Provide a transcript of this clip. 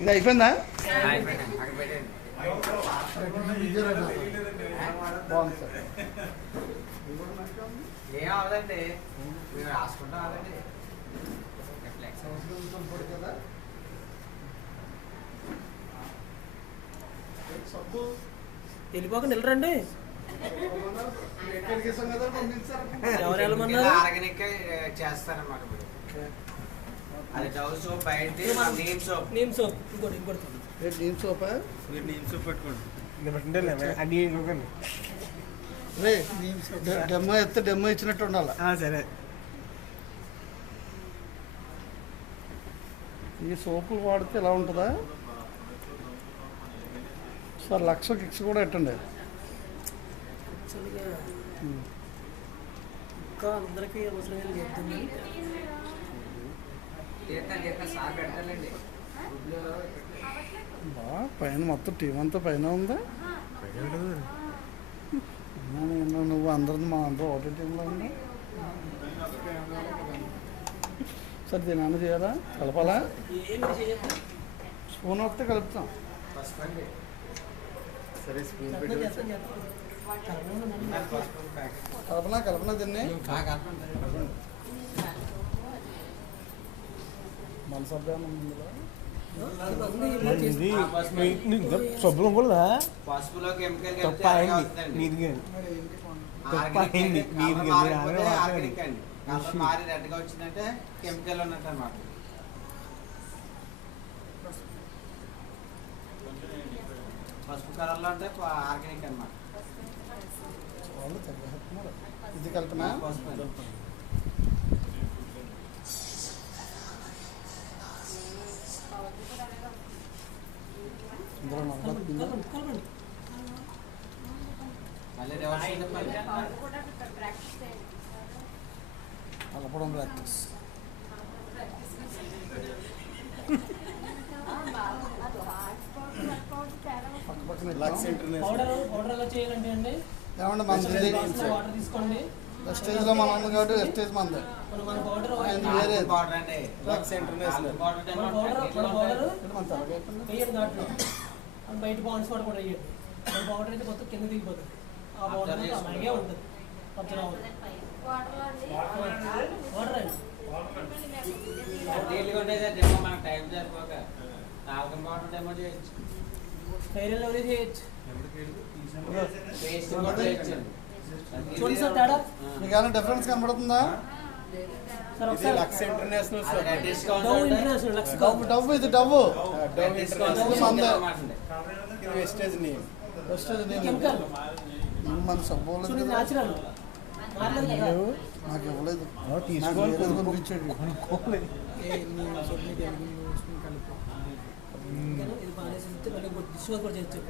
ఇది అయిపోయిందా? బాగుంది సార్. ఏం అవదండి, మేము రాసుకుంటాం అదండి. కదా సబ్బు వెళ్ళిపోక నిలరండి. ఎవరు వెళ్ళమన్నారు? ఆర్గానిక్ చేస్తారన్నమాట. అది డవ్ సోప్, బయట నీమ్ సోప్. నీమ్ సోప్ ఇంకోటి నీమ్ సోపా? మీరు నీమ్ సోప్ పెట్టుకోండి. అన్ని రే డెమ్మో ఎత్తే డెమ్మో ఇచ్చినట్టు ఉండాలి. సరే. ఈ సోపులు వాడితే ఎలా ఉంటుందా సార్? లక్ష కిక్స్ కూడా ఎట్టండి. ఇంకా అందరికీ అవసరమైన చెప్తుంది. పైన మొత్తం టీం అంతా పైన ఉందా? నువ్వు అందరిది మా అందరూ ఒకటే టీంలో ఉందా? సరే దీని చేయాలా? కలపాలా? స్పూన్ వస్తే కలుపుతాం. కల్పన దీన్ని మనసభ్యానం శుభ్రం కూడా పసుపులో కెమికల్ మారి రెడ్గా వచ్చిందంటే కెమికల్ ఉన్నట్టు అన్నమాట. పసుపు కలర్లో అంటే ఆర్గానిక్ అన్నమాట. ఇది కల్పన. పసుపు మళ్ళీ రివర్స్ కలపడం ప్రాక్టీస్. పౌడర్ ఎలా చేయాలంటే అండి, ఏమంటే మంది వాటర్ తీసుకోండి. స్టేజ్లో మనం ఉంది కాబట్టి స్టేజ్ మంది మన పౌడర్ వేరే పౌడర్ అండి. వేయండి దాంట్లో. బయట బాండ్స్ వాటర్ కూడా వేయండి. మన పౌడర్ అయితే మొత్తం కింద దిగిపోతుంది. ఆ పౌడర్ అలాగే ఉంటుంది. అబ్జర్వ్ అవ్వదు. వాటర్ అండి నీళ్ళుగా ఉండేదేమో మనకు టైం సరిపోక తాగడం బాగుంటుందేమో చేయొచ్చు. ఫెయిర్ అండ్ లవ్లీ చేయొచ్చు. పేస్ట్ కూడా చేయొచ్చు. చూడండి సార్ తేడా. మీకు ఏమైనా డిఫరెన్స్ కనబడుతుందా? సార్ ఒకసారి Lux international Dove international Lux Dove ఇది డవ్వు మందే వెస్టేజ్ నేమ్. కెమికల్ మన సబ్బులు చూడండి న్యాచురల్ మారలేదు కదా. నాకు ఇవ్వలేదు. తీసుకోవాలి. పంపించాడు. ఇది బాగా డిష్ కూడా చేయొచ్చు.